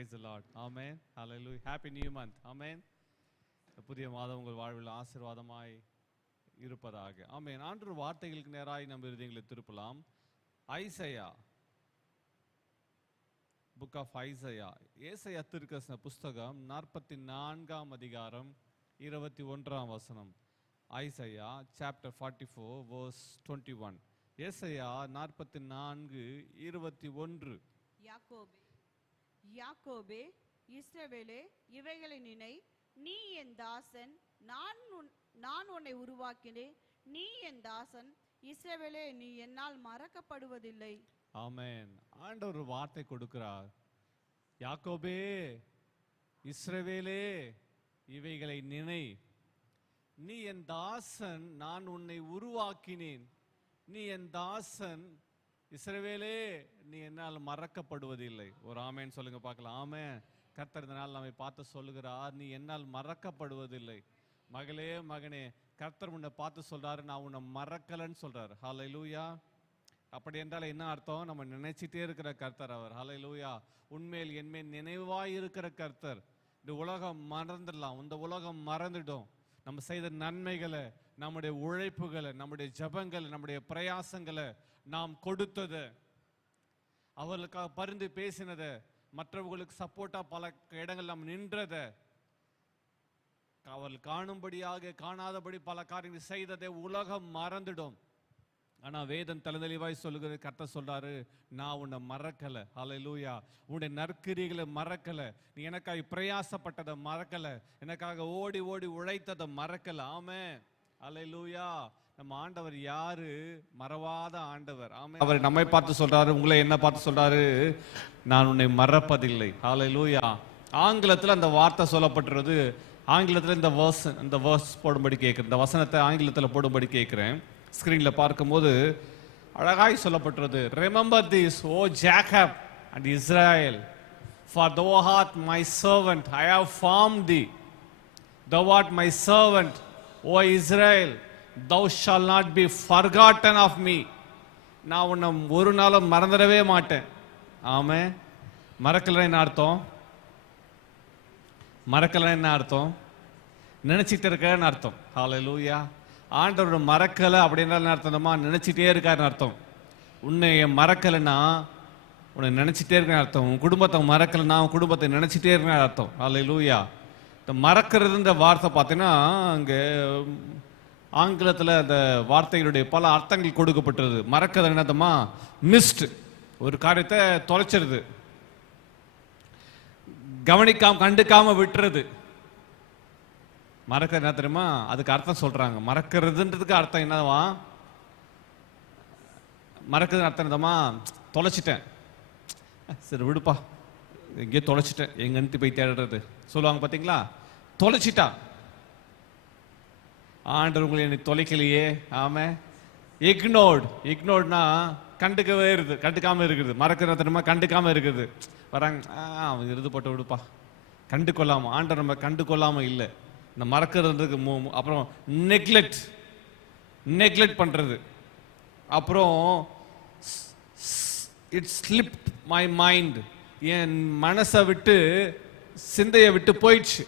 Praise the Lord. Amen. Hallelujah. Happy new month. Amen. புதிய மாதம் உங்கள் வாழ்வில் ஆசீர்வாதமாய் இருப்பதாக. ஆமென். ஆண்டவர் வார்த்தைகளுக்கு நேராய் நம்ம இருதயங்களை திருப்பலாம். ஐசையா, புக் ஆஃப் ஐசையா, ஏசாயா தீர்க்கதரிசன புஸ்தகம் 44ஆம் அதிகாரம் 21ஆம் வசனம். Isaiah chapter 44 verse 21. ஏசாயா 44:21. யாக்கோபே, இஸ்ரவேலே, இவைகளை நினை, நீ என் தாசன், நான் உன்னை உருவாக்கினேன், நீ என் தாசன், இஸ்ரவேலே, நீ என்னால் மறக்கப்படுவதில்லை. ஆமென். ஆண்டவர் வார்த்தை கொடுக்கிறார். யாக்கோபே, இஸ்ரவேலே, இவைகளை நினை, நீ என் தாசன், நான் உன்னை உருவாக்கினேன், நீ என் தாசன், இஸ்ரவேலே, நீ என்னால் மறக்கப்படுவதில்லை. ஒரு ஆமேன் சொல்லுங்க பார்க்கலாம். ஆமென். கர்த்தர் இந்த நாள் நம்மை பார்த்து சொல்லுகிறார், நீ என்னால் மறக்கப்படுவதில்லை. மகளே, மகனே, கர்த்தர் உன்னை பார்த்து சொல்றாரு, நான் உன்னை மறக்கலன்னு சொல்றாரு. ஹல்லேலூயா. அப்படி என்றால் என்ன அர்த்தம்? நம்ம நினைச்சிட்டே இருக்கிற கர்த்தர் அவர். ஹல்லேலூயா. உண்மையில் என்மேல் நினைவாய் இருக்கிற கர்த்தர். இந்த உலகம் மறந்துடலாம், இந்த உலகம் மறந்துடும். நம்ம செய்த நன்மைகளை, நம்முடைய உழைப்புகளை, நம்முடைய ஜபங்களை, நம்முடைய பிரயாசங்களை, நாம் கொடுத்தது, அவர்களுக்காக பரிந்து பேசினதை, மற்றவர்களுக்கு சப்போர்ட்டா பல இடங்கள் நாம் நின்றதை, அவர்கள் காணும்படியாக காணாதபடி பல காரியங்கள் செய்ததை உலகம் மறந்துடும். ஆனா வேதம் தெளிவாய் சொல்லுகிறது, கர்த்தர் சொல்றாரு, நான் உன்னை மறக்கல. ஹல்லேலூயா. உன்னுடைய நற்கிரிகளை மறக்கல, நீ எனக்காக பிரயாசப்பட்டதை மறக்கல, எனக்காக ஓடி ஓடி உழைத்ததை மறக்கல. ஆமென். ஹல்லேலூயா. நம்ம ஆண்டவர் யாரு? மறவாத ஆண்டவர். ஆமென். அவர் நம்மை பார்த்து சொல்றாரு, உங்களை என்ன பார்த்து சொல்றாரு, நான் உன்னை மறப்பதில்லை. ஹல்லேலூயா. ஆங்கிலத்தில் அந்த வார்த்தை சொல்லப்பட்டிருது. ஆங்கிலத்தில் இந்த வேர்ஸ் போடும்படி கேட்கிறேன், இந்த வசனத்தை ஆங்கிலத்தில் போடும்படி கேட்கிறேன். ஸ்கிரீன்ல பார்க்கும்போது அழகாய் சொல்லப்பட்டிருது. Remember this, O Jacob and Israel, for thou art my servant, I have formed thee. Thou art my servant, O Israel, thou shalt not be forgotten of me. நான் உன்னை ஒரு நாளும் மறந்துடவே மாட்டேன். ஆமென். மறக்கல என்ன அர்த்தம்? மறக்கல என்ன அர்த்தம்? நினைச்சிட்டு இருக்கன்னு அர்த்தம். ஹல்லேலூயா. ஆண்டவரோட மறக்கலை அப்படின்னா அர்த்தமா, நினைச்சிட்டே இருக்காருன்னு அர்த்தம். உன்னை மறக்கலைன்னா உன்னை நினைச்சிட்டே இருக்கேன்னு அர்த்தம். உன் குடும்பத்தை மறக்கலைன்னா உன் குடும்பத்தை நினைச்சிட்டே இருக்கேன்னு அர்த்தம். ஹல்லேலூயா. இந்த மறக்கிறதுன்ற வார்த்தை பார்த்தீங்கன்னா அங்கே ஆங்கிலத்தில் அந்த வார்த்தைகளுடைய பல அர்த்தங்கள் கொடுக்கப்பட்டிருது. மறக்கிறது என்னத்தமா, மிஸ்ட், ஒரு காரியத்தை தொலைச்சிருது, கவனிக்காம கண்டுக்காம விட்டுறது. மறக்கிறது என்ன தெரியுமா? அதுக்கு அர்த்தம் சொல்றாங்க. மறக்கிறதுன்றதுக்கு அர்த்தம் என்னவா? மறக்கிறது அர்த்தம் என்னதமா, தொலைச்சிட்டேன், சரி விடுப்பா, எங்கேயோ தொலைச்சிட்டேன், எங்கன்னு போய் தேடுறது சொல்லுவாங்க பார்த்தீங்களா? தொலைச்சிட்டா. ஆண்டவர் உங்களை எனக்கு தொலைக்கலையே. ஆமே. இக்னோர்ட்னா கண்டுக்கவே இருக்குது, கண்டுக்காம இருக்குது. மறக்கிறது தெரியுமா? கண்டுக்காம இருக்குது. வராங்க, அவங்க இருந்து போட்டு விடுப்பா, கண்டு கொள்ளாம. ஆண்டவர் நம்ம கண்டு கொள்ளாம இல்லை. இந்த மறக்கிறதுக்கு அப்புறம் நெக்லெக்ட் பண்றது. அப்புறம் இட் ஸ்லிப்ட் மை மைண்ட், என் மனசை விட்டு சிந்தையை விட்டு போயிடுச்சு.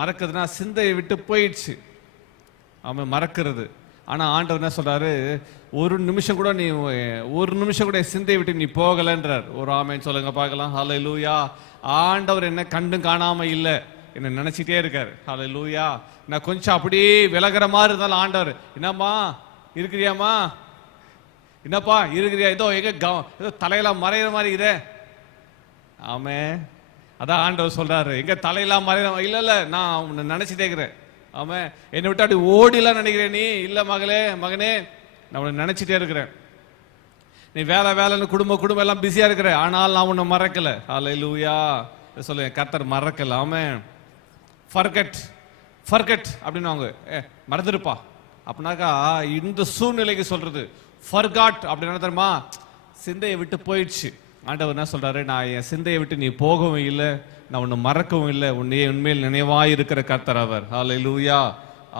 மறக்கிறதுனா சிந்தையை விட்டு போயிடுச்சு. அவன் மறக்கிறது. ஆனா ஆண்டவர் என்ன சொல்றாரு, ஒரு நிமிஷம் கூட சிந்தையை விட்டு நீ போகலன்றார். ஒரு ஆமென் சொல்லுங்க பார்க்கலாம். ஹல்லேலூயா. ஆண்டவர் என்ன கண்டும் காணாம இல்லை, என்ன நினைச்சிட்டே இருக்காரு. ஹல்லேலூயா. நான் கொஞ்சம் அப்படியே விலகிற மாதிரி இருந்தாலும் ஆண்டவர், என்னம்மா இருக்கிறியாமா, என்னப்பா இருக்கிறியா, ஏதோ ஏதோ தலையெல்லாம் மறைகிற மாதிரி இதே. ஆமே. அதான் ஆண்டவர் சொல்றாரு, எங்க தலையெல்லாம் மறைகிற, இல்ல நான் உன்னை நினைச்சிட்டே இருக்கிறேன். ஆமே. என்னை விட்டு அப்படி ஓடிலாம் நினைக்கிறேன் நீ, இல்ல மகனே நான் உன்னை நினைச்சிட்டே இருக்கிறேன். நீ வேலைன்னு குடும்பம் எல்லாம் பிஸியா இருக்கிற, ஆனால் நான் உன்னை மறக்கல. ஹல்லேலூயா. சொல்லுங்க, கர்த்தர் மறக்கல. ஆமென். ஃபர்கெட் அப்படின்னு அவங்க மறந்துருப்பா அப்படின்னாக்கா, இந்த சூழ்நிலைக்கு சொல்றது ஃபர்காட் அப்படின்னு தெரியுமா, சிந்தையை விட்டு போயிடுச்சு. ஆண்டவர் என்ன சொல்றாரு, நான் என் சிந்தையை விட்டு நீ போகவும் இல்லை, நான் உன்னை மறக்கவும் இல்லை, உன்னையே உண்மையில் நினைவாய் இருக்கிற கர்த்தர் அவர். ஹல்லேலூயா.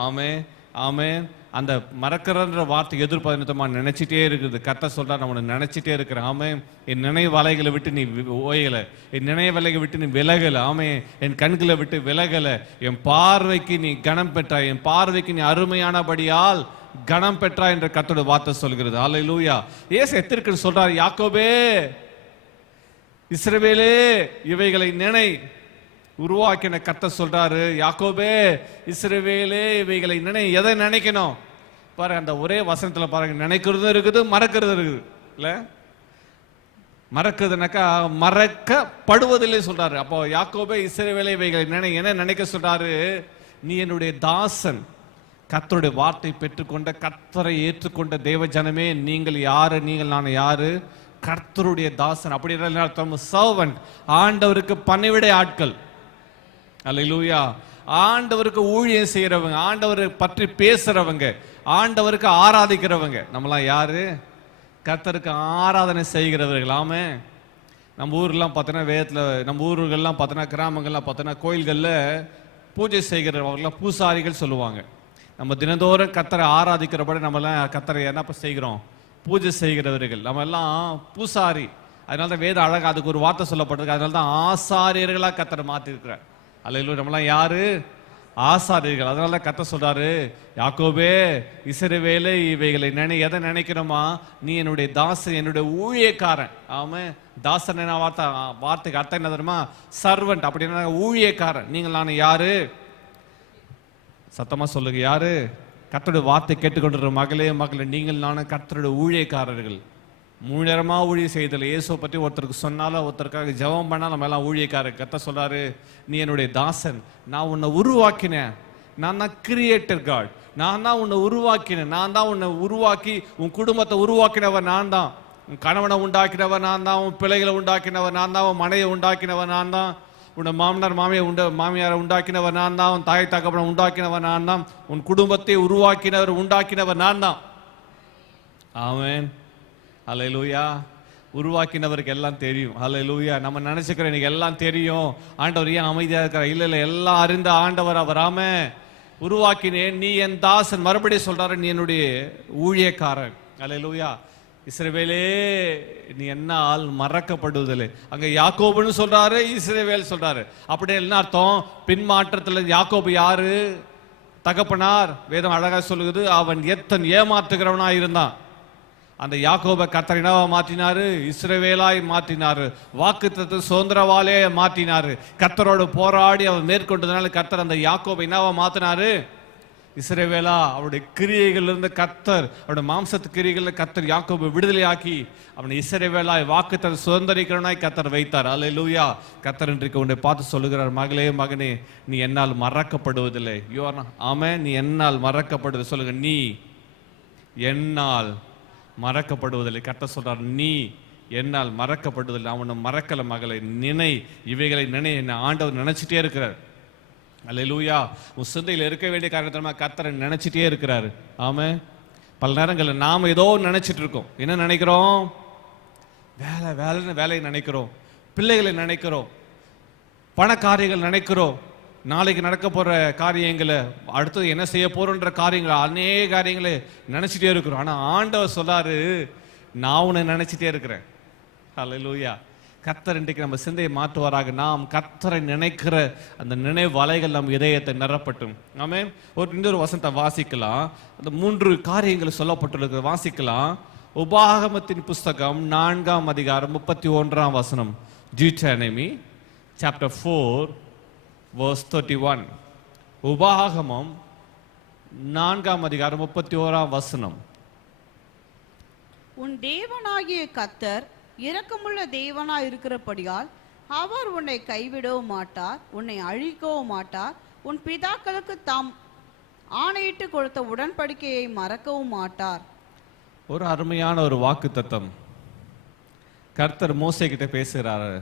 ஆமென். ஆமென். அந்த மறக்கிறன்ற வார்த்தை எதிர்பார்த்தமா நினைச்சிட்டே இருக்குது. கர்த்தர் சொல்றார், நான் உன்னை நினைச்சிட்டே இருக்கிறேன். ஆமே, என் நினைவலைகளை விட்டு நீ ஓயல, என் நினைவலைகளை விட்டு நீ விலகல. ஆமே, என் கண்களை விட்டு விலகல. என் பார்வைக்கு நீ கனம் பெற்றாய், என் பார்வைக்கு நீ அருமையானபடியால் கனம் பெற்றாய் என்ற கர்த்தருடைய வார்த்தை சொல்கிறது. அல்லேலூயா. இயேசு எத்திற்கு சொல்றார், யாக்கோபே, இஸ்ரவேலே, இவைகளை நினை. உருவாக்கின கர்த்தர் சொல்றாரு, யாக்கோபே, இஸ்ரவேலே, இவைகளை நினை. எதை நினைக்கணும் பாருங்க, அந்த ஒரே வசனத்துல பாருங்க, நினைக்கிறதும் இருக்குது, மறக்கிறது இருக்குது. இல்ல, மறக்குதுனாக்கா மறக்கப்படுவதில்லை சொல்றாரு. அப்போ யாக்கோபே, இஸ்ரவேலே, இவைகளை நினை. என்ன நினைக்க சொல்றாரு? நீ என்னுடைய தாசன், கர்த்தருடைய வார்த்தை பெற்றுக்கொண்ட, கர்த்தரை ஏற்றுக்கொண்ட தேவ ஜனமே, நீங்கள் யாரு? நீங்கள் நான் யாரு? கர்த்தருடைய தாசன். அப்படி அர்த்தம் சர்வன்ட், ஆண்டவருக்கு பணிவிடை ஆட்கள். அல்லேலூயா. ஆண்டவருக்கு ஊழியம் செய்யறவங்க, ஆண்டவரை பற்றி பேசுறவங்க, ஆண்டவருக்கு ஆராதிக்கிறவங்க. நம்மளாம் யாரு? கர்த்தருக்கு ஆராதனை செய்கிறவர்கள். ஆமே, நம்ம ஊர்லாம் பார்த்தோன்னா, வேதத்துல நம்ம ஊர்கள்லாம் பார்த்தோன்னா, கிராமங்கள்லாம் பார்த்தோன்னா, கோயில்களில் பூஜை செய்கிறவங்களாம் பூசாரிகள் சொல்லுவாங்க. நம்ம தினந்தோறும் கர்த்தரை ஆராதிக்கிறபடி நம்மளாம் கர்த்தரை என்ன செய்கிறோம்? பூஜை செய்கிறவர்கள். நம்ம எல்லாம் பூசாரி. அதனால தான் வேத அழகா அதுக்கு ஒரு வார்த்தை சொல்லப்பட்டிருக்கு. அதனால தான் ஆசாரியர்களாக கர்த்தரை மாற்றிருக்கிறார். அல்லேலூயா. நம்மளாம் யாரு? ஆசாரியர்கள். அதனால தான் கர்த்தர் சொல்றாரு, யாக்கோபே, இஸ்ரவேலே, இவைகளை நினை. எதை நினைக்கிறோமா? நீ என்னுடைய தாசன், என்னுடைய ஊழியக்காரன். ஆமா, தாசன் என்ன வார்த்தைக்கு அர்த்தம் என்ன தெரியுமா? சர்வன்ட். அப்படின்னா ஊழியக்காரன். நீங்கள் நான் யாரு? சத்தமா சொல்லுங்க, யாரு? கர்த்தருடைய வார்த்தை கேட்டுக்கொண்டிருக்கிற மகளே, மகளே, நீங்கள் நானும் கர்த்தருடைய ஊழியக்காரர்கள். முழுநேரமா ஊழிய செய்தல். இயேசுவை பற்றி ஒருத்தருக்கு சொன்னாலும், ஒருத்தருக்காக ஜெபம் பண்ணாலும் நம்ம எல்லாம் ஊழியக்காரர். கர்த்தர் சொல்றாரு, நீ என்னுடைய தாசன், நான் உன்னை உருவாக்கினேன். நான் தான் கிரியேட்டர் காட். நான் தான் உன்னை உருவாக்கினேன். நான் தான் உன்னை உருவாக்கி உன் குடும்பத்தை உருவாக்கினவன் நான் தான். உன் கணவனை உண்டாக்கினவன் நான் தான். உன் பிள்ளைகளை உண்டாக்கினவன் நான் தான். உன் மனையை உண்டாக்கினவன் நான் தான். உன் மாமனார் மாமியாரை உண்டாக்கினவர் நான் தான். உன் தாய் தகப்பனை உண்டாக்கினவர் நான் தான். உன் குடும்பத்தை உண்டாக்கினவர் நான் தான். ஆமென். அல்லேலூயா. உருவாக்கினவருக்கு எல்லாம் தெரியும். அல்லேலூயா. நம்ம நினைச்சுக்கிறோம் எனக்கு எல்லாம் தெரியும், ஆண்டவர் ஏன் அமைதியா இருக்கிறார்? இல்ல இல்ல, எல்லாம் அறிந்த ஆண்டவர் அவர். ஆமே, உருவாக்கினேன், நீ என் தாசன். மறுபடியும் சொல்றாரு, நீ என்னுடைய ஊழியக்காரன். அல்லேலூயா. இஸ்ரவேலே, நீ என்னால் மறக்கப்படுவதில்லை. அங்க யாக்கோபுன்னு சொல்றாரு, இஸ்ரவேல் சொல்றாரு. அப்படி என்ன அர்த்தம்? பின்மாற்றத்துல யாக்கோபு யாரு? தகப்பனார். வேதம் அழகா சொல்லுகிறது, அவன் எத்தன் ஏமாற்றுகிறவனா இருந்தான். அந்த யாக்கோபை கர்த்தர் என்னவா மாற்றினாரு? இஸ்ரவேலாய் மாற்றினாரு. வாக்குத்தத்த சுதந்திரவாலே மாற்றினாரு. கர்த்தரோடு போராடி அவர் மேற்கொண்டதுனால கர்த்தர் அந்த யாக்கோபை என்னவா மாத்தினாரு? இஸ்ரவேலா. அவருடைய கிரியைகளிலிருந்து கர்த்தர், அவருடைய மாம்சத்து கிரியைகளில் கர்த்தர் யாக்கோபை விடுதலையாக்கி அவனை இஸ்ரவேலாய் வாக்குத்தத்த சுதந்திரிக்கிறவனாய் கர்த்தர் வைத்தார். அல்லேலூயா. கர்த்தர் இன்றைக்கு உன்னை பார்த்து சொல்லுகிறார், மகளே, மகனே, நீ என்னால் மறக்கப்படுவதில்லை. ஆமென். நீ என்னால் மறக்கப்படுவது. சொல்லுங்க, நீ என்னால் மறக்கப்படுவதில்லை. கர்த்தர் சொல்றார், நீ என்னால் மறக்கப்படுவதில்லை. அவனை மறக்கல மகளை, நினை, இவைகளை நினை. என்ன ஆண்டவர் நினைச்சிட்டே இருக்கிறார். அல்லேலூயா. உன் சிந்தையில் இருக்க வேண்டிய காரணத்தமா கர்த்தரை நினைச்சிட்டே இருக்கிறாரு. ஆமா, பல நேரங்களில் நாம ஏதோ நினைச்சிட்டு இருக்கோம். என்ன நினைக்கிறோம்? வேலையை நினைக்கிறோம், பிள்ளைகளை நினைக்கிறோம், பண காரியங்கள் நினைக்கிறோம், நாளைக்கு நடக்க போற காரியங்களை, அடுத்தது என்ன செய்ய போறோன்ற காரியங்களை, அநேக காரியங்களை நினைச்சிட்டே இருக்கிறோம். ஆனா ஆண்டவர் சொல்றாரு, நான் உன்னை நினைச்சிட்டே இருக்கிறேன். அல்லேலூயா. கர்த்தர் இன்றைக்கு நம்ம சிந்தையை மாற்றுவாராக. நாம் கர்த்தரை நினைக்கிற அந்த நினைவு வலைகள் நம் இதயத்தை நிரப்பட்டும். ஆமென். இன்னொரு வசனத்தை வாசிக்கலாம். அந்த 3 காரியங்கள் சொல்லப்பட்டுள்ளது வாசிக்கலாம். உபாகமத்தின் புஸ்தகம் 4ஆம் அதிகாரம் 31ஆம் வசனம். Deuteronomy chapter 4 verse 31. உபாகமம் 4ஆம் அதிகாரம் 31ஆம் வசனம். உன் தேவனாகிய கர்த்தர் இரக்கமுள்ள தேவனாய் இருக்கிறபடியால் அவர் உன்னை கைவிடவும் மாட்டார், உன்னை அழிக்கவும் மாட்டார். உன் பிதாக்களுக்கு தாம் ஆணையிட்டு கொடுத்த உடன்படிக்கையை மறக்கவும் மாட்டார். ஒரு அருமையான ஒரு வாக்குத்தத்தம். கர்த்தர் மோசே கிட்ட பேசுகிறாரு.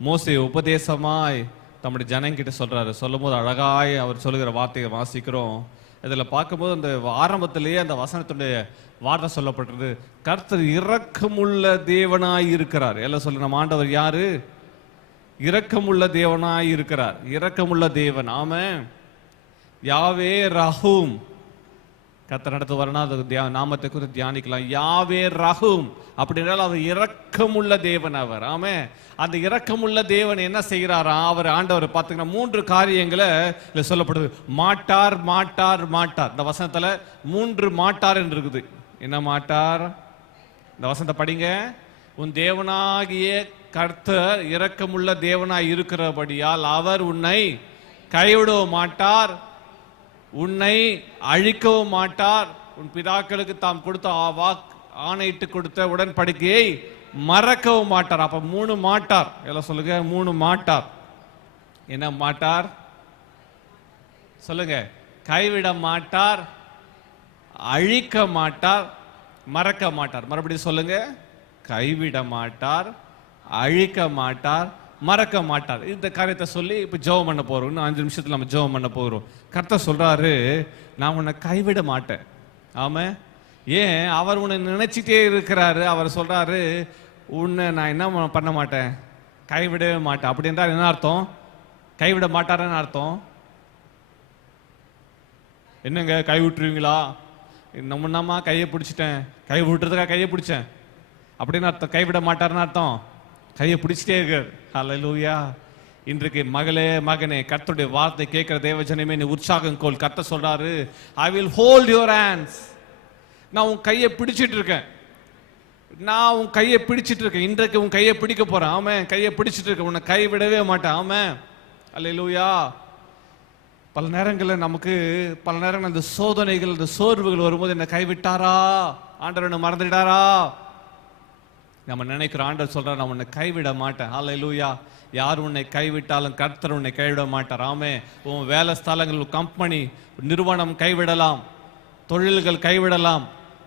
மோசே உபதேசமாய் தம்முடைய ஜனங்கிட்ட சொல்றாரு. சொல்லும் போது அழகாய் அவர் சொல்லுகிற வார்த்தையை வாசிக்கிறோம். இதில் பார்க்கும்போது அந்த ஆரம்பத்திலேயே அந்த வசனத்துடைய வார்த்தை சொல்லப்பட்டது, கர்த்தர் இரக்கமுள்ள தேவனாய் இருக்கிறார். எல்லாம் சொல்லு, நம்ம ஆண்டவர் யாரு? இரக்கமுள்ள தேவனாய் இருக்கிறார். இரக்கமுள்ள தேவன். ஆமென். யாவே ரஹூம், கர்த்தர் நடத்துவார்னா அது நாமத்தை குறித்து தியானிக்கலாம். யாவே ரஹூம் அப்படின்றால் அவர் இரக்கமுள்ள தேவன் அவர். ஆமே, அந்த இரக்கமுள்ள தேவன் என்ன செய்கிறாரா, அவர் ஆண்டவர் பார்த்தீங்கன்னா 3 காரியங்களை சொல்லப்படுது. மாட்டார் மாட்டார் மாட்டார். இந்த வசனத்துல 3 மாட்டார் என்று இருக்குது. என்ன மாட்டார்? இந்த வசனத்தை படிங்க. உன் தேவனாகிய கர்த்தர் இரக்கமுள்ள தேவனாய் இருக்கிறபடியால் அவர் உன்னை கைவிடவும் மாட்டார், உன்னை அழிக்கவும் மாட்டார், உன் பிதாக்களுக்கு தாம் கொடுத்த ஆணையிட்டு கொடுத்த உடன்படிக்கையை மறக்கவும் மாட்டார். அப்ப 3 மாட்டார். எல்லாம் சொல்லுங்க, 3 மாட்டார். என்ன மாட்டார் சொல்லுங்க? கைவிட மாட்டார், அழிக்க மாட்டார், மறக்க மாட்டார். மறுபடியும் சொல்லுங்க. கைவிட மாட்டார், அழிக்க மாட்டார், மறக்க மாட்டார். இந்த காரியத்தை சொல்லி இப்ப ஜெபம் பண்ண போறோம். இன்னும் 5 நிமிஷத்துல நம்ம ஜெபம் பண்ண போறோம். கர்த்தர் சொல்றாரு, நான் உன்னை கைவிட மாட்டேன். ஆமா, ஏன்? அவர் உன்னை நினைச்சிட்டே இருக்கிறாரு. அவர் சொல்றாரு, உன்னை நான் என்ன பண்ண மாட்டேன், கைவிடவே மாட்டேன். அப்படி என்றால் என்ன அர்த்தம்? கைவிட மாட்டாருன்னு அர்த்தம் என்னங்க? கை விட்டுருவீங்களா? நம்ம கையை பிடிச்சிட்டேன், கை விட்டுறதுக்காக கையை பிடிச்சேன் அப்படின்னு அர்த்தம். கைவிட மாட்டாருன்னு அர்த்தம் கையை பிடிச்சிட்டே இருக்கார். ஹல்லேலூயா. இன்றைக்கு மகளே மகனே, கர்த்தருடைய வார்த்தை கேட்கிற தேவஜனமே, நீ உற்சாகம் கோல். கர்த்தர் சொல்றாரு, I will hold your hands. நான் உன் கையை பிடிச்சிட்டு இருக்கேன். நான் உன் கையை பிடிச்சிட்டு இருக்கேன். இன்றைக்கு உன் கையை பிடிக்க போறேன். ஆமே, கையை பிடிச்சிட்டு இருக்கேன். உன்னை கை விடவே மாட்டேன். ஆமே, ஹல்லேலூயா. பல நேரங்களில் நமக்கு அந்த சோதனைகள், அந்த சோர்வுகள் வரும்போது என்ன கைவிட்டாரா, ஆண்டவர் என்ன மறந்துட்டாரா நம்ம நினைக்கிற. ஆண்டவர் சொல்றார், நான் உன்னை கைவிட மாட்டேன். ஹல்லேலூயா. யார் உன்னை கைவிட்டாலும் கர்த்தர் உன்னை கைவிட மாட்டார். ஆமே, உன் வேலை ஸ்தலங்கள், கம்பெனி, நிறுவனம் கைவிடலாம், தொழில்கள் கைவிடலாம்,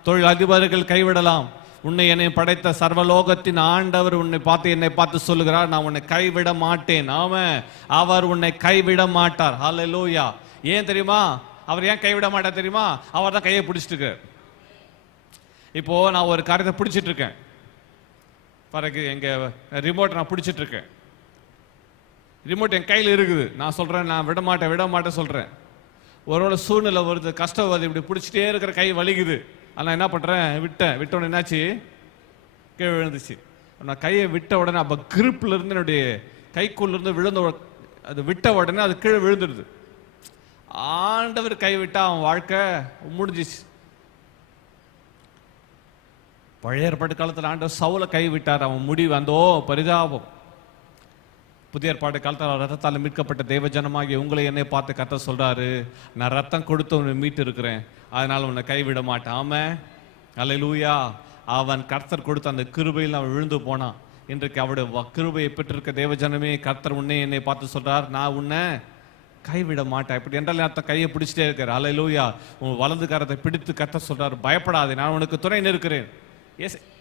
தொழில் அதிபர்கள் கைவிடலாம். உன்னை என்னை படைத்த சர்வலோகத்தின் ஆண்டவர் உன்னை பார்த்து என்னை பார்த்து சொல்லுகிறார், நான் உன்னை கைவிட மாட்டேன். ஆமே, அவர் உன்னை கைவிட மாட்டார். ஹல்லேலூயா. ஏன் தெரியுமா? அவர் ஏன் கைவிட மாட்டார் தெரியுமா? அவர் தான் கையை பிடிச்சிட்டு இருக்கார். இப்போ நான் ஒரு காரியத்தை பிடிச்சிட்டு இருக்கேன். பிறகு எங்க ரிமோட் நான் பிடிச்சிட்டு இருக்கேன். ரிமோட் என் கையில் இருக்குது. நான் சொல்றேன், நான் விட மாட்டேன் சொல்றேன். ஒருவேளை சூழ்நிலை வருது, கஷ்டம் வருது, இப்படி பிடிச்சிட்டே இருக்கிற கை வலிக்குது. ஆனால் என்ன பண்றேன், விட்டோன்னு என்னாச்சு, கீழே விழுந்துச்சு. நான் கையை விட்ட உடனே அப்ப கிரிப்ல இருந்து என்னுடைய கைக்குள்ள இருந்து விழுந்த, அது விட்ட உடனே அது கீழே விழுந்துடுது. ஆண்டவர் கை விட்டா அவன் வாழ்க்கை முடிஞ்சிச்சு. பழைய ஏற்பாட்டு காலத்தில் ஆண்டவர் சவுலை கை விட்டார். அவன் முடிவு அந்த பரிதாபம். புதிய ஏற்பாட்டு காலத்தில் ரத்தத்தால் மீட்கப்பட்ட தேவஜனமாகிய உங்களை என்னை பார்த்து கர்த்தர் சொல்றாரு, நான் ரத்தம் கொடுத்து உன்னை மீட்டு இருக்கிறேன், அதனால உன்னை கைவிட மாட்டேன். ஆமே, அல்லேலூயா. அவன் கர்த்தர் கொடுத்த அந்த கிருபையில் அவன் விழுந்து போனான். இன்றைக்கு அவருடைய கிருபையை பெற்றிருக்க தேவஜனமே, கர்த்தர் உன்னை என்னை பார்த்து சொல்றார், நான் உன்னை கைவிட மாட்டேன். இப்படி என்றால் அர்த்தம் கையை பிடிச்சிட்டே இருக்காரு. அல்லேலூயா. உன் வலது கரத்தை பிடித்து கர்த்தர் சொல்றாரு, பயப்படாதே, நான் உனக்கு துணை நிற்கிறேன்.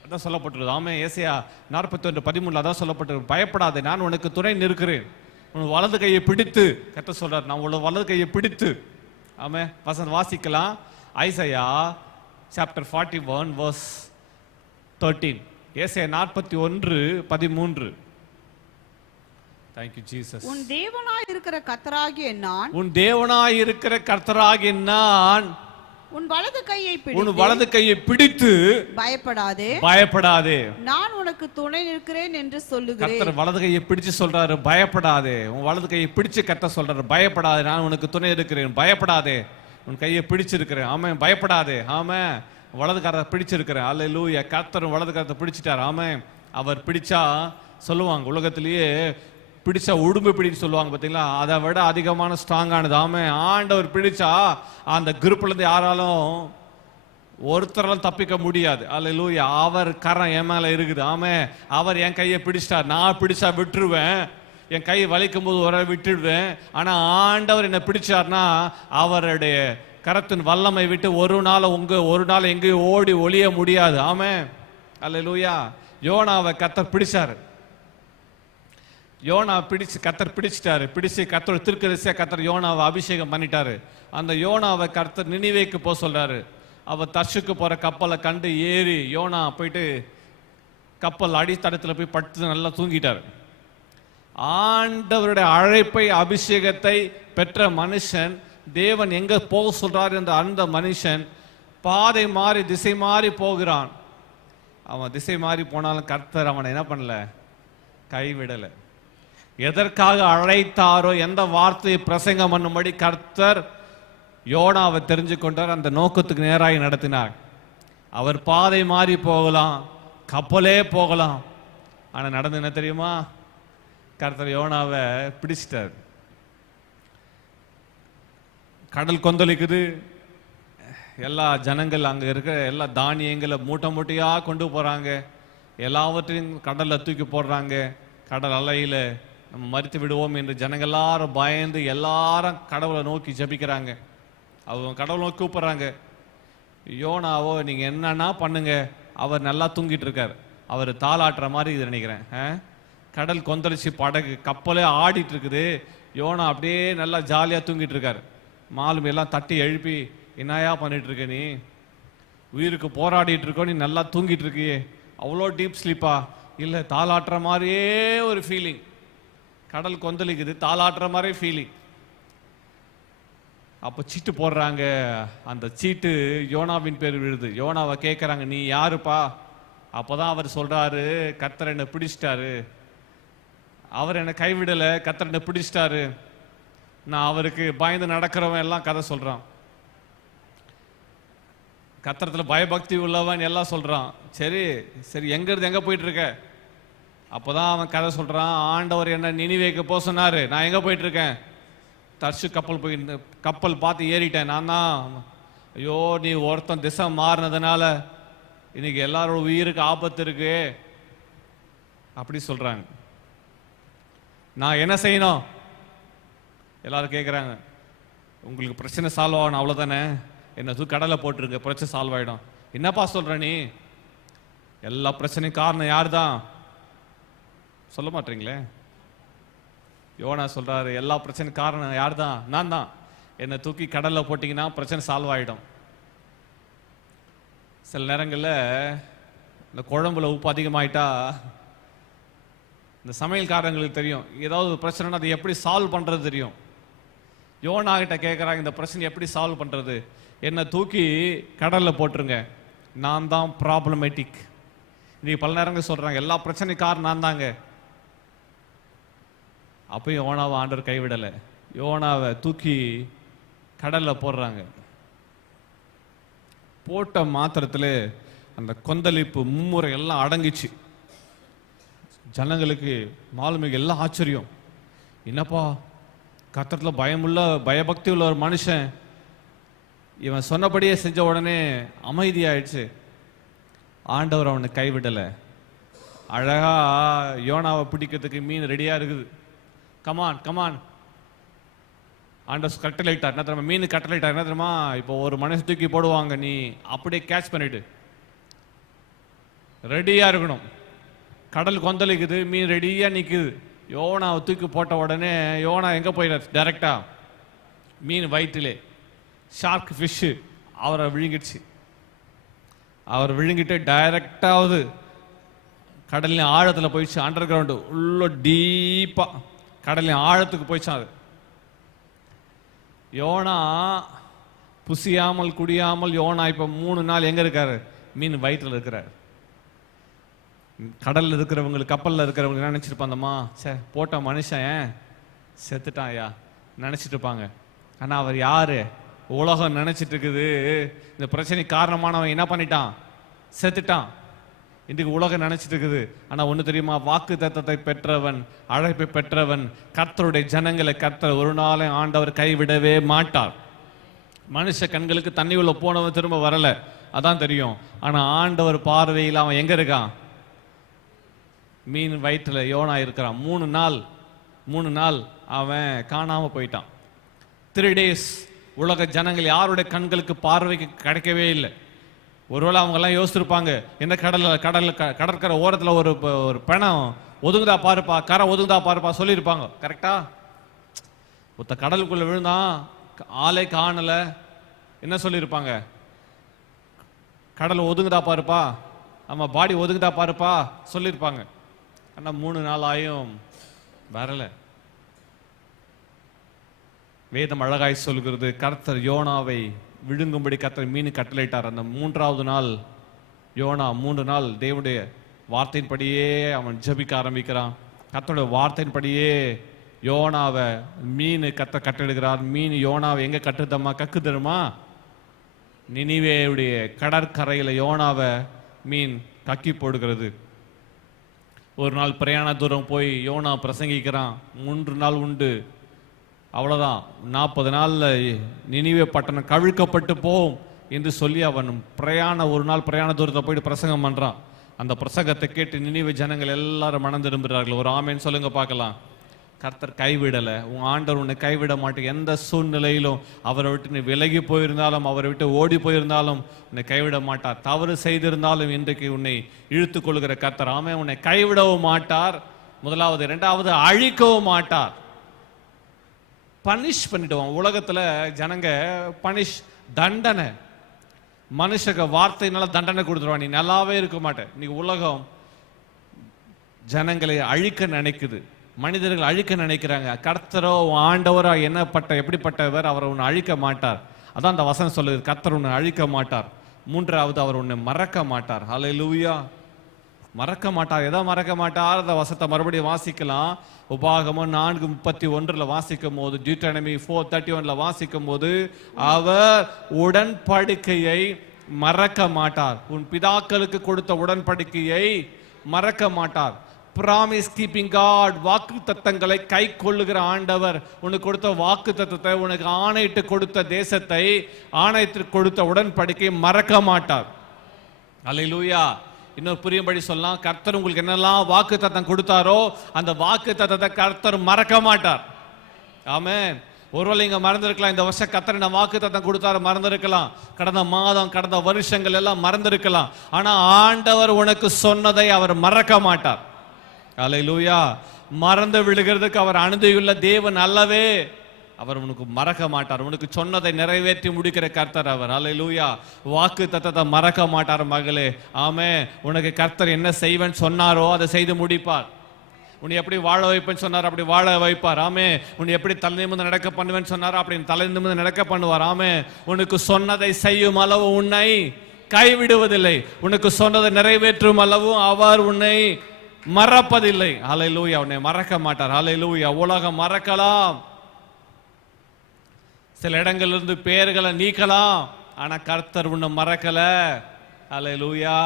அதான் சொல்லப்பட்டிருக்கு. ஆமே, ஏசாயா 41:13 அதான் சொல்லப்பட்டிருக்கு, பயப்படாதே, நான் உனக்கு துணை நிற்கிறேன். உன் வலது கையை பிடித்து கர்த்தர் சொல்றார், நான் உன் வலது கையை பிடித்து. ஆமே, வசனம் வாசிக்கலாம். Isaiah chapter 41 verse 13. ஏசாயா 41:13. Thank you Jesus. உன் தேவனாய் இருக்கிற கர்த்தராகிய நான், உன் தேவனாய் இருக்கிற கர்த்தராகிய நான் உன் வலது கையை பிடித்து பயப்படாதே, நான் உனக்கு துணை நிற்கிறேன் என்று சொல்லுகிறேன். கர்த்தர் வலது கையை பிடிச்சு சொல்றாரு, பயப்படாதே. உன் வலது கையை பிடிச்சு கர்த்தர் சொல்றாரு, பயப்படாதே, நான் உனக்கு துணை இருக்கிறேன், பயப்படாதே, உன் கையை பிடிச்சிருக்கிறேன். ஆமே, பயப்படாதே. ஆமே, வலது கரத்தை பிடிச்சிருக்கிறேன். அல்லேலூயா. கர்த்தர் வலது கரத்தை பிடிச்சிட்டார். ஆமே, அவர் பிடிச்சா சொல்லுவாங்க, உலகத்திலேயே பிடிச்சா உடும்பு பிடின்னு சொல்லுவாங்க பார்த்தீங்களா, அதை விட அதிகமான ஸ்ட்ராங்கானது. ஆமே, ஆண்டவர் பிடிச்சா அந்த குரூப்ல இருந்து யாராலும் ஒருத்தராலும் தப்பிக்க முடியாது. அல்லேலூயா. அவர் கரம் என் மேல இருக்குது. ஆமே, அவர் என் கையை பிடிச்சிட்டார். நான் பிடிச்சா விட்டுருவேன், என் கை வலிக்கும் போது ஒரு விட்டுடுவேன். ஆனா ஆண்டவர் என்ன பிடிச்சார்னா அவருடைய கரத்தின் வல்லமை விட்டு ஒரு நாள் எங்கேயும் ஓடி ஒளிய முடியாது. ஆமே, அல்லேலூயா. யோனாவை கர்த்தர் பிடிச்சாரு. யோனா கர்த்தர் பிடிச்சிட்டாரு. பிடிச்சு கர்த்தர் தீர்க்கதரிசியா கர்த்தர் யோனாவை அபிஷேகம் பண்ணிட்டாரு. அந்த யோனாவை கர்த்தர் நினிவேக்கு போக சொல்றாரு. அவ தர்ஷுக்கு போற கப்பலை கண்டு ஏறி யோனா போயிட்டு கப்பல் அடித்தடத்துல போய் படுத்து நல்லா தூங்கிட்டாரு. ஆண்டவருடைய அழைப்பை, அபிஷேகத்தை பெற்ற மனுஷன், தேவன் எங்க போக சொல்றாரு என்ற அந்த மனுஷன் பாதை மாறி திசை மாறி போகிறான். அவன் திசை மாறி போனாலும் கர்த்தர் அவனை என்ன பண்ணல, கைவிடலை. எதற்காக அழைத்தாரோ, எந்த வார்த்தையை பிரசங்கம் பண்ணும்படி கர்த்தர் யோனாவை தெரிஞ்சு கொண்டார், அந்த நோக்கத்துக்கு நேராக நடத்தினார். அவர் பாதை மாறி போகலாம், கப்பலே போகலாம். ஆனால் நடந்து என்ன தெரியுமா, கர்த்தர் யோனாவை பிடிச்சிட்டார். கடல் கொந்தளிக்குது. எல்லா ஜனங்கள் அங்கே இருக்கிற எல்லா தானியங்களை மூட்டை மூட்டையாக கொண்டு போகிறாங்க. எல்லாவற்றையும் கடலில் தூக்கி போடுறாங்க. கடல் அலையில் நம்ம மறித்து விடுவோம் என்று ஜனங்கள் எல்லாரும் பயந்து எல்லாரும் கடவுளை நோக்கி ஜெபிக்கிறாங்க. அவங்க கடவுளை நோக்கி கூப்பிட்றாங்க. யோனாவோ நீங்கள் என்னன்னா பண்ணுங்க, அவர் நல்லா தூங்கிட்டு இருக்கார். அவர் தாளாட்டுற மாதிரி இது நினைக்கிறேன். கடல் கொந்தளிச்சு படகு கப்பலே ஆடிட்டு இருக்குது. யோனா அப்படியே நல்லா ஜாலியாக தூங்கிட்டு இருக்காரு. மாலும் எல்லாம் தட்டி எழுப்பி, என்னையா பண்ணிட்டு இருக்க நீ, உயிருக்கு போராடிட்டு இருக்கோ, நீ நல்லா தூங்கிட்டு இருக்கியே, அவ்வளோ டீப் ஸ்லீப்பா? இல்லை, தாளாட்டுற மாதிரியே ஒரு ஃபீலிங். கடல் கொந்தளிக்குது, தாளாட்டுற மாதிரி ஃபீலிங். அப்போ சீட்டு போடுறாங்க. அந்த சீட்டு யோனாவின் பேர் விழுது. யோனாவை கேட்குறாங்க, நீ யாருப்பா? அப்போதான் அவர் சொல்றாரு, கர்த்தர் என்னை பிடிச்சிட்டாரு, அவர் என்னை கைவிடலை, கர்த்தர் என்னை பிடிச்சிட்டாரு, நான் அவருக்கு பயந்து நடக்கிறவன் எல்லாம் கதை சொல்றான். கர்த்தரத்துல பயபக்தி உள்ளவன் எல்லாம் சொல்றான். சரி சரி, எங்க இருந்து எங்க போயிட்டு இருக்க? அப்போதான் அவன் கதை சொல்றான், ஆண்டவர் என்ன நினிவேக்கு போக சொன்னாரு, நான் எங்க போயிட்டு இருக்கேன், தர்ஷு கப்பல் பார்த்து ஏறிட்டேன். நான் தான். ஐயோ, நீ ஒருத்தன் திசை மாறினதுனால இன்னைக்கு எல்லாரோட உயிருக்கு ஆபத்து இருக்கு அப்படி சொல்றாங்க. நான் என்ன செய்யணும்? எல்லாரும் கேட்குறாங்க. உங்களுக்கு பிரச்சனை சால்வ் ஆகணும், அவ்வளோதானே, என்ன தூக்கி கடலை போட்டுருங்க, பிரச்சனை சால்வ் ஆகிடும். என்னப்பா சொல்ற நீ? எல்லா பிரச்சனையும் காரணம் யார் தான் சொல்ல மாட்டீங்களே? யோனா சொல்றாரு, எல்லா பிரச்சனையும் காரணம் யார் தான்? நான் தான். என்னை தூக்கி கடல்ல போட்டிங்கன்னா பிரச்சனை சால்வ் ஆகிடும். சில நேரங்களில் இந்த குழம்புல உப்பு அதிகமாயிட்டா இந்த சமையல்காரங்களுக்கு தெரியும், ஏதாவது பிரச்சனைனா அதை எப்படி சால்வ் பண்ணுறது தெரியும். யோனா கிட்ட கேட்குறாங்க, இந்த பிரச்சனை எப்படி சால்வ் பண்ணுறது? என்னை தூக்கி கடலில் போட்டுருங்க, நான் தான் ப்ராப்ளமேட்டிக். இன்னைக்கு பல நேரங்கள் சொல்கிறாங்க, எல்லா பிரச்சனையும் காரணம் நான் தாங்க. அப்பயும் யோனாவை ஆண்டவர் கைவிடலை. யோனாவை தூக்கி கடலில் போடுறாங்க. போட்ட மாத்திரத்தில் அந்த கொந்தளிப்பு மும்முறை எல்லாம் அடங்கிச்சு. ஜனங்களுக்கு மாலுமிக எல்லாம் ஆச்சரியம். என்னப்பா, கர்த்தரில் பயபக்தி உள்ள ஒரு மனுஷன், இவன் சொன்னபடியே செஞ்ச உடனே அமைதியாயிடுச்சு. ஆண்டவர் அவனை கைவிடலை. அழகா யோனாவை பிடிக்கிறதுக்கு மீன் ரெடியா இருக்குது. கமான் கமான், ஆண்டவர் கட்டளையிட்டார். என்ன தெரியுமா? மீன் கட்டளையிட்டார். என்ன தெரியுமா? இப்போ ஒரு மனுஷன் தூக்கி போடுவாங்க, நீ அப்படியே கேட்ச் பண்ணிட்டு ரெடியா இருக்கணும். கடல் கொந்தளிக்குது, மீன் ரெடியா நிக்குது. யோனாவை தூக்கி போட்ட உடனே யோனா எங்க போயிடார்? டைரக்டா மீன் வயிற்றிலே ஷார்க் ஃபிஷ் அவரை விழுங்கிடுச்சு. அவர் விழுங்கிட்டு டைரக்டாவது கடலின் ஆழத்தில் போயிடுச்சு. அண்டர் கிரவுண்டு உள்ள டீப்பா கடலின் ஆழத்துக்கு போயிடுச்சான். அது யோனா புசியாமல் குடியாமல் யோனா இப்ப 3 நாள் எங்க இருக்காரு? மீன் வயிற்றுல இருக்கிறார். கடல்ல இருக்கிறவங்களுக்கு, கப்பல்ல இருக்கிறவங்க என்ன நினைச்சிருப்பாங்கம்மா, சே போட்ட மனுஷன் செத்துட்டான் ஐயா நினைச்சிட்டு இருப்பாங்க. ஆனா அவர் யாரு? உலகம் நினைச்சிட்டு இருக்குது இந்த பிரச்சனைக்கு காரணமானவன் என்ன பண்ணிட்டான்? செத்துட்டான். இன்றைக்கு உலகம் நினைச்சிட்டு இருக்குது. ஆனா ஒண்ணு தெரியுமா? வாக்கு தத்தத்தை பெற்றவன், அழைப்பை பெற்றவன், கர்த்தருடைய ஜனங்களை கர்த்தர் ஒரு நாளும் ஆண்டவர் கைவிடவே மாட்டார். மனுஷ கண்களுக்கு தண்ணி உள்ள போனவன் திரும்ப வரல, அதான் தெரியும். ஆனா ஆண்டவர் பார்வையில் அவன் எங்க இருக்கான்? மீன் வயிற்றுல யோனா இருக்கிறான். 3 நாள் அவன் காணாம போயிட்டான். 3 days உலக ஜனங்கள் யாருடைய கண்களுக்கு பார்வைக்கு கிடைக்கவே இல்லை. ஒருவேளை அவங்க எல்லாம் யோசிச்சிருப்பாங்க, என்ன கடற்கரை ஓரத்துல ஒரு பிணம் ஒதுங்குதா பாருப்பா, கரை ஒதுங்குதா பாருப்பா சொல்லியிருப்பாங்க. கரெக்டா? ஒருத்த கடலுக்குள்ள விழுந்தான், ஆளே காணல, என்ன சொல்லியிருப்பாங்க? கடல் ஒதுங்குதா பாருப்பா, ஆமா பாடி ஒதுங்குதா பாருப்பா சொல்லியிருப்பாங்க. ஆனா 3 நாள் ஆயும் வரல. வேதம் அழகாய் சொல்கிறது, கர்த்தர் யோனாவை விழுங்கும்படி கர்த்தர் மீன் கட்டளையிட்டார். அந்த 3வது நாள் யோனா 3 நாள் தேவனுடைய வார்த்தையின்படியே அவன் ஜெபிக்க ஆரம்பிக்கிறான். கர்த்தருடைய வார்த்தையின்படியே யோனாவை மீன் கட்டளிடுகிறார். மீன் யோனாவை எங்க கட்டுதம்மா கக்குதருமா? நினிவேவுடைய கடற்கரையில் யோனாவை மீன் கக்கி போடுகிறது. ஒரு நாள் பிரயாண தூரம் போய் யோனா பிரசங்கிக்கிறான். 3 நாள் உண்டு, அவ்வளோதான். 40 நாளில் நினிவே பட்டணம் கவிழ்க்கப்பட்டு போகும் என்று சொல்லி அவன் ஒரு நாள் பிரயாண தூரத்தை போயிட்டு பிரசங்கம் பண்ணுறான். அந்த பிரசங்கத்தை கேட்டு நினிவே ஜனங்கள் எல்லாரும் மனம் திரும்புகிறார்கள். ஒரு ஆமேன்னு சொல்லுங்க பார்க்கலாம். கர்த்தர் கைவிடலை. உன் ஆண்டவர் உன்னை கைவிட மாட்டேன். எந்த சூழ்நிலையிலும் அவரை விட்டு நீ விலகி போயிருந்தாலும், அவரை விட்டு ஓடி போயிருந்தாலும் உன்னை கைவிட மாட்டார். தவறு செய்திருந்தாலும் இன்றைக்கு உன்னை இழுத்து கொள்கிற கர்த்தர். ஆமே, உன்னை கைவிடவும் மாட்டார். முதலாவது. 2வது, அழிக்கவும் மாட்டார். பனிஷ் பண்ணிடுவான். உலகத்துல ஜனங்க தண்டனை, மனுஷக வார்த்தையினால தண்டனை கொடுத்துருவான். நீ நல்லாவே இருக்க மாட்டேன். நீ உலகம் ஜனங்களை அழிக்க நினைக்குது, மனிதர்கள் அழிக்க நினைக்கிறாங்க. கர்த்தரோ ஆண்டவரோ எப்படிப்பட்டவர்? அவர் உன்னை அழிக்க மாட்டார். அதான் அந்த வசனம் சொல்லுது, கர்த்தர் உன்னை அழிக்க மாட்டார். 3வது, அவர் உன்னை மறக்க மாட்டார். ஹல்லேலூயா. மறக்க மாட்டார். எதை மறக்க மாட்டார்? அந்த வசனத்தை மறுபடியும் வாசிக்கலாம். உபாகமம் 4:31 வாசிக்கும் போது, டியூட்டனமி 4:31 வாசிக்கும் போது, அவர் உடன்படிக்கையை மறக்க மாட்டார். உன் பிதாக்களுக்கு கொடுத்த உடன்படிக்கையை மறக்க மாட்டார். ப்ராமிஸ் கீப்பிங் காட், வாக்கு தத்தங்களை கை கொள்ளுகிற ஆண்டவர். உனக்கு கொடுத்த வாக்கு தத்தத்தை, உனக்கு ஆணையிட்டு கொடுத்த தேசத்தை, ஆணையிட்டு கொடுத்த உடன்படிக்கையை மறக்க மாட்டார். அல்லேலூயா. இன்னொரு புரியும்படி சொல்லலாம், கர்த்தர் உங்களுக்கு என்னெல்லாம் வாக்கு தத்தம் கொடுத்தாரோ அந்த வாக்கு தத்தத்தை கர்த்தர் மறக்க மாட்டார். ஆமென். ஒருவேளை இங்க மறந்திருக்கலாம், இந்த வருஷம் கர்த்தர் என்ன வாக்கு தத்தம் கொடுத்தாரு மறந்திருக்கலாம், கடந்த மாதம் கடந்த வருஷங்கள் எல்லாம் மறந்திருக்கலாம். ஆனா ஆண்டவர் உனக்கு சொன்னதை அவர் மறக்க மாட்டார். அல்லேலூயா. மறந்து விழுகிறதுக்கு அவர் அனுமதியுள்ள தேவன் அல்லவே. அவர் உனக்கு மறக்க மாட்டார். உனக்கு சொன்னதை நிறைவேற்றி முடிக்கிற கர்த்தர் அவர். அல்லேலூயா. வாக்கு தத்தத்தை மறக்க மாட்டார் மகளே. ஆமே. உனக்கு கர்த்தர் என்ன செய்வேன்னு சொன்னாரோ அதை செய்து முடிப்பார். உன்னை எப்படி வாழ வைப்பேன்னு சொன்னார் அப்படி வாழ வைப்பார். ஆமே. உன்னை எப்படி தலை நிமிர்ந்து நடக்க பண்ணுவேன்னு சொன்னாரோ அப்படி தலை நிமிர்ந்து நடக்க பண்ணுவார். ஆமே. உனக்கு சொன்னதை செய்யும் அளவு உன்னை கைவிடுவதில்லை. உனக்கு சொன்னதை நிறைவேற்றும் அளவு அவர் உன்னை மறப்பதில்லை. அல்லேலூயா. உன்னை மறக்க மாட்டார். அல்லேலூயா. உலகம் மறக்கலாம், சில இடங்களிலிருந்து பெயர்களை நீக்கலாம், ஆனா கர்த்தர் உன்னை மறக்கல. அல்லேலூயா.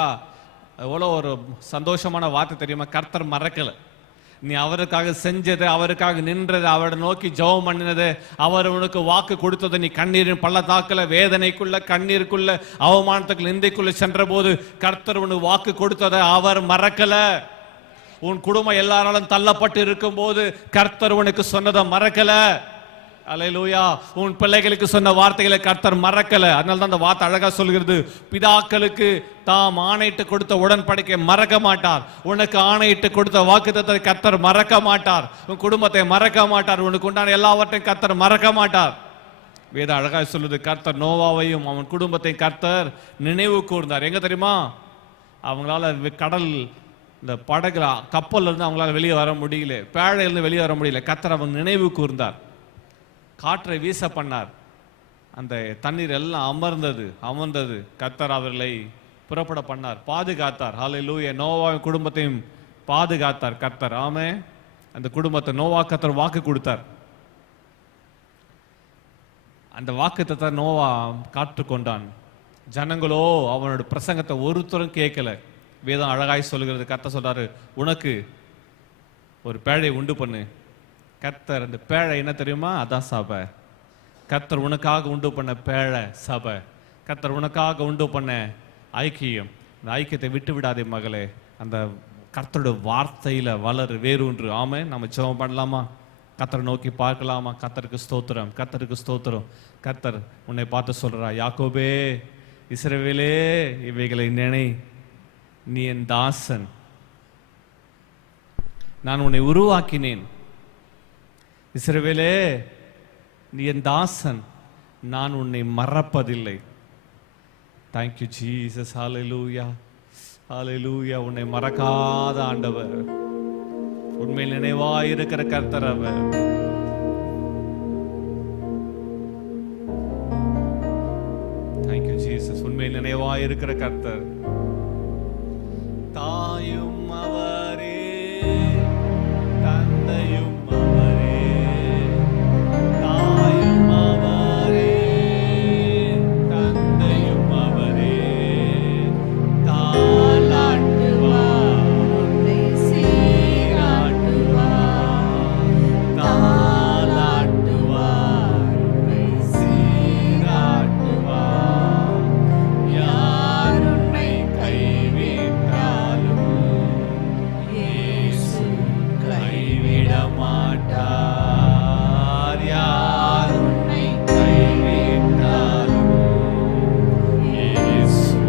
எவ்வளோ ஒரு சந்தோஷமான வார்த்தை தெரியுமா? கர்த்தர் மறக்கல. நீ அவருக்காக செஞ்சது, அவருக்காக நின்றது, அவரை நோக்கி ஜெபம் பண்ணினது, அவர் உனக்கு வாக்கு கொடுத்தது, நீ கண்ணீரின் பள்ளத்தாக்குல, வேதனைக்குள்ள, கண்ணீருக்குள்ள, அவமானத்துக்குள்ள, நிந்தைக்குள்ள சென்ற போது கர்த்தர் உனக்கு வாக்கு கொடுத்ததை அவர் மறக்கல. உன் குடும்பம் எல்லாராலும் தள்ளப்பட்டு இருக்கும் போது கர்த்தர் உனக்கு சொன்னதை மறக்கல. அல்லேலூயா. உன் பிள்ளைகளுக்கு சொன்ன வார்த்தைகளை கர்த்தர் மறக்கல. அதனால தான் அந்த வார்த்தை அழகா சொல்கிறது, பிதாக்களுக்கு தாம் ஆணையிட்டு கொடுத்த உடன்படிக்கை மறக்க மாட்டார். உனக்கு ஆணையிட்டு கொடுத்த வாக்குத்தத்தத்தை கர்த்தர் மறக்க மாட்டார். உன் குடும்பத்தை மறக்க மாட்டார். உனக்கு உண்டான எல்லாவற்றையும் கர்த்தர் மறக்க மாட்டார். வேதம் அழகா சொல்லுது, கர்த்தர் நோவாவையும் அவன் குடும்பத்தையும் கர்த்தர் நினைவு கூர்ந்தார். எங்க தெரியுமா? அவங்களால கடல், இந்த படகுல, கப்பல்ல இருந்து அவங்களால வெளியே வர முடியல, பேழையிலிருந்து வெளியே வர முடியல. கர்த்தர் அவன் நினைவு கூர்ந்தார். காற்றை வீச பண்ணார். அந்த தண்ணீர் எல்லாம் அமர்ந்தது. கர்த்தர் அவர்களை புறப்பட பண்ணார், பாதுகாத்தார். ஹல்லேலூயா. நோவாவின் குடும்பத்தையும் பாதுகாத்தார் கர்த்தர். ஆமே. அந்த குடும்பத்தை நோவா கர்த்தர் வாக்கு கொடுத்தார். அந்த வாக்குத்தத்தை நோவா காத்து கொண்டான். ஜனங்களோ அவனோட பிரசங்கத்தை ஒருத்தரும் கேட்கல. வேதம் அழகாய் சொல்லுகிறது. கர்த்தர் சொல்றாரு, உனக்கு ஒரு பேழை உண்டு பண்ணு. கர்த்தர், அந்த பேழை என்ன தெரியுமா? அதான் சபை. கர்த்தர் உனக்காக உண்டு பண்ண பேழை சபை. கர்த்தர் உனக்காக உண்டு பண்ண ஐக்கியம். அந்த ஐக்கியத்தை விட்டு விடாதே மகளே. அந்த கர்த்தருடைய வார்த்தையில வளரு, வேரூன்று. ஆமே. நம்ம ஜெபம் பண்ணலாமா? கர்த்தரை நோக்கி பார்க்கலாமா? கர்த்தருக்கு ஸ்தோத்திரம், கர்த்தருக்கு ஸ்தோத்திரம். கர்த்தர் உன்னை பார்த்து சொல்றா, யாக்கோபே, இஸ்ரவேலே, இவைகளை நினை, நீ என் தாசன், நான் உன்னை உருவாக்கினேன். இஸ்ரவேலே, நீ என் தாசன், நான் உன்னை மறப்பதில்லை. Thank you Jesus. ஹல்லேலூயா. ஹல்லேலூயா. உன்னை மறக்காத ஆண்டவர், உண்மையில் நினைவாயிருக்கிற கர்த்தர் அவர். Thank you Jesus. உண்மையில் நினைவாய் இருக்கிற கர்த்தர். தாயும் அவரே, தந்தையும் அவரே, தாயும் அவரே, தந்தையும் அவரே, தாலாட்டுவார், உன்னை சீராட்டுவார், தாலாட்டுவார், உன்னை சீராட்டுவார். யார் உன்னை கைவிட்டாலும் இயேசு கைவிட மாட்டார். யார் உன்னை கைவிட்டாலும் இயேசு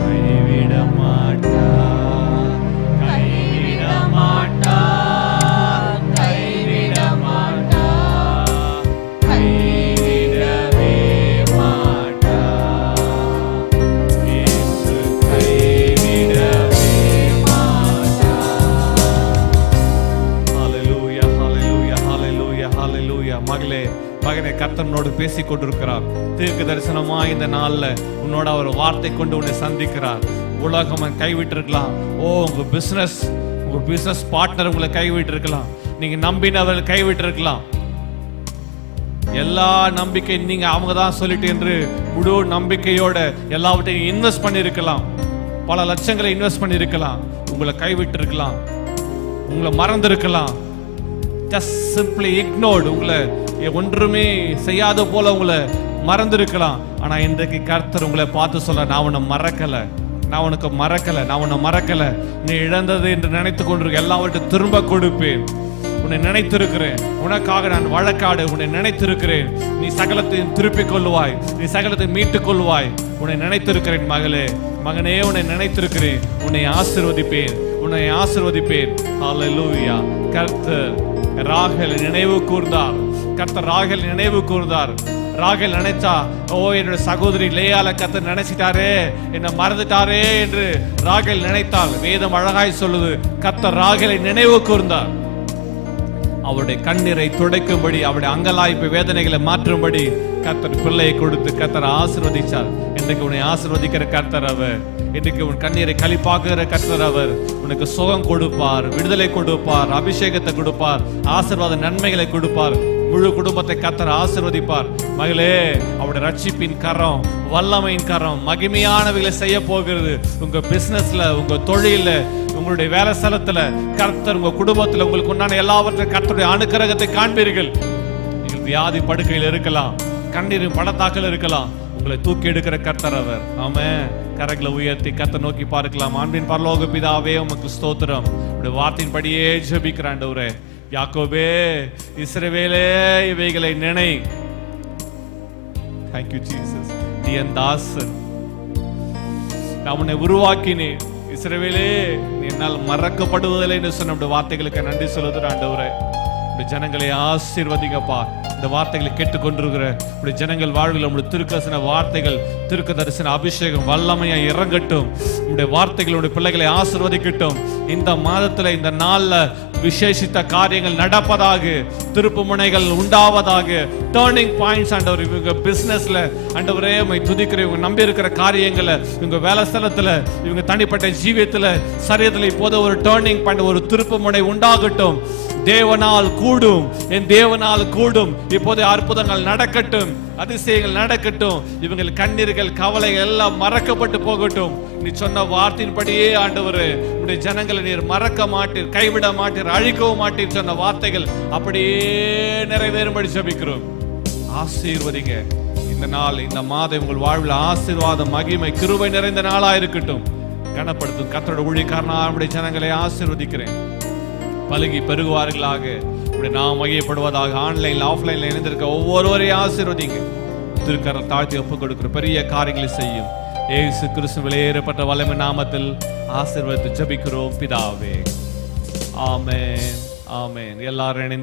கைவிட மாட்டார். கைவிட மாட்டார், கைவிட மாட்டார், கைவிடவே மாட்டார். இயேசு கைவிடவே மாட்டார். ஹalleluya, ஹalleluya, ஹalleluya, ஹalleluya. மகளே, மகனே, கர்த்தனோடு பேசிக் கொண்டிருக்கிறார். தீர்க்க தரிசனமாய் இந்த நாள்ல உன்னோட அவர் வார்த்தை கொண்டு உன்னை சந்திக்கிறார். உலகம் கைவிட்டு இருக்கலாம். உங்க பிசினஸ் பார்ட்னர் உங்களை கைவிட்டு இருக்கலாம். நீங்க நம்பினவர்கள் கைவிட்டு இருக்கலாம். எல்லா நம்பிக்கை நீங்க அவங்க தான் சொல்லிட்டு என்று முழு நம்பிக்கையோட எல்லாவற்றையும் இன்வெஸ்ட் பண்ணியிருக்கலாம். பல லட்சங்களை இன்வெஸ்ட் பண்ணியிருக்கலாம். உங்களை கைவிட்டு இருக்கலாம், உங்களை மறந்திருக்கலாம். ஜஸ்ட் சிம்பிளி இக்னோர்டு, உங்களை ஒன்றுமே செய்யாத போல உங்களை மறந்திருக்கலாம். ஆனா இன்றைக்கு கர்த்தர் உங்களை பார்த்து சொல்ல, நான் உன்னை மறக்கல, நான் உனக்கு மறக்கல, நான் உன்னை மறக்கல. நீ இழந்தது என்று நினைத்து கொண்டிருக்க எல்லாவற்றையும் திரும்ப கொடுப்பேன். உன்னை நினைத்திருக்கிறேன், உனக்காக நான் வழக்காடு. உன்னை நினைத்திருக்கிறேன், நீ சகலத்தையும் திருப்பிக் கொள்வாய், நீ சகலத்தை மீட்டுக் கொள்வாய். உன்னை நினைத்திருக்கிறேன் மகளே, மகனே, உன்னை நினைத்திருக்கிறேன். உன்னை ஆசீர்வதிப்பேன், உன்னை ஆசீர்வதிப்பேன். ஹல்லேலூயா. கர்த்தர் ராகேலை நினைவு கூர்ந்தார். கர்த்தர் ராகேலை நினைவு கூர்ந்தார். ராகேல் நினைச்சா, என்னோட சகோதரி லேயால கர்த்தர் நினைச்சிட்டாரே, என்னை மறந்துட்டாரே என்று ராகேல் நினைத்தாள். வேதம் அழகாய் சொல்லுது, கர்த்தர் ராகேலை நினைவு கூர்ந்தார். அவருடைய கண்ணீரை துடைக்கும்படி, அவருடைய அங்கலாய்ப்பு வேதனைகளை மாற்றும்படி கர்த்தர் பிள்ளையை கொடுத்து கர்த்தர் ஆசீர்வதிச்சார். இன்றைக்கு உன்னை ஆசீர்வதிக்கிற கர்த்தர் அவர். இன்றைக்கு உன் கண்ணீரை களிப்பாக்குகிற கர்த்தர் அவர். உனக்கு சுகம் கொடுப்பார், விடுதலை கொடுப்பார், அபிஷேகத்தை கொடுப்பார், ஆசீர்வாத நன்மைகளை கொடுப்பார். முழு குடும்பத்தை கர்த்தர் ஆசீர்வதிப்பார். மகளே, அவருடைய ரட்சிப்பின் கரம், வல்லமையின் கரம் மகிமையானவைகளை செய்ய போகிறது. உங்க பிசினஸ்ல, உங்க தொழில, உங்களுடைய வேலை ஸ்தலத்துல கர்த்தர், உங்க குடும்பத்துல உங்களுக்கு உண்டான எல்லாவற்றையும் கர்த்தருடைய அனுக்கிரகத்தை காண்பீர்கள். நீங்கள் வியாதி படுக்கையில் இருக்கலாம், கண்ணீரின் பள்ளத்தாக்கில் இருக்கலாம், உங்களை தூக்கி எடுக்கிற கர்த்தர் அவர். ஆமென். கரங்களை உயர்த்தி கர்த்தர் நோக்கி பார்க்கலாம். அன்பின் பரலோக பிதாவே, உமக்கு ஸ்தோத்திரம். உடைய வார்த்தையின்படியே ஜெபிக்கிற ஆண்டவரே, யாக்கோபே, இஸ்ரவேலே, இவைகளை நினை. Thank you Jesus. நீ என் தாசன், நான் உன்னை உருவாக்கினேன். இஸ்ரவேலே, நீ என்னால் மறக்கப்படுவதில்லை என்று சொன்ன நம்முடைய வார்த்தைகளுக்கு நன்றி சொல்லுகிற ஆண்டவரே. ஜனங்களை ஆசீர்வதிங்கப்பா. இந்த வார்த்தைகளை கேட்டுக்கொண்டிருக்கிற உடைய ஜனங்கள் வாழ்வில் உடைய திருக்கதரிசன வார்த்தைகள், திருக்க தரிசன அபிஷேகம் வல்லமையா இறங்கட்டும். உடைய வார்த்தைகள் உடைய பிள்ளைகளை ஆசீர்வதிக்கட்டும். இந்த மாதத்துல, இந்த நாள்ல விசேஷித்த காரியங்கள் நடப்பதாக, திருப்பு முனைகள் உண்டாவதாக, டர்னிங் பாயிண்ட்ஸ் ஆண்டவர் இவங்க பிசினஸ்ல ஆண்டவரே உம்மை துதிக்கிறேன். இவங்க நம்பி இருக்கிற காரியங்களை, இவங்க வேலை ஸ்தலத்துல, இவங்க தனிப்பட்ட ஜீவியத்துல, சரீரத்துல இப்போது ஒரு டர்னிங் பாயிண்ட், ஒரு திருப்பு முனை உண்டாகட்டும். தேவனால் கூடும், என் தேவனால் கூடும். இப்போது அற்புதங்கள் நடக்கட்டும், அதிசயங்கள் நடக்கட்டும். இவங்கள் கண்ணீர்கள், கவலைகள் எல்லாம் மறக்கப்பட்டு போகட்டும். நீ சொன்ன வார்த்தையின்படியே ஆண்டவரே, உடைய ஜனங்களை நீர் மறக்க மாட்டீர், கைவிட மாட்டீர், அழிக்கவும் மாட்டீர் சொன்ன வார்த்தைகள் அப்படியே நிறைவேறும்படி ஜெபிக்கிறோம். ஆசீர்வதிங்க இந்த நாள், இந்த மாதம் உங்கள் வாழ்வில் ஆசீர்வாத, மகிமை, கிருபை நிறைந்த நாளா இருக்கட்டும். கனப்படுத்தும் கர்த்தருடைய ஊழியக்காரனா நம்முடைய ஜனங்களை ஆசீர்வதிக்கிறேன். பலுகி பெருகுவார்களாக, நாம் மகிமைப்படுவதாக. ஆன்லைன்ல, ஆஃப்லைன்ல இணைந்திருக்க ஒவ்வொருவரையும் ஆசீர்வதிங்க. திருக்கரம் தாழ்த்தி ஒப்புக் கொடுக்கிற பெரிய காரியங்களை செய்யும். இயேசு கிறிஸ்து வெளியேறப்பட்ட வல்லமை நாமத்தில் ஆசீர்வதித்து ஜெபிக்கிறோம் பிதாவே. ஆமென், ஆமென். எல்லாரும் இணைந்து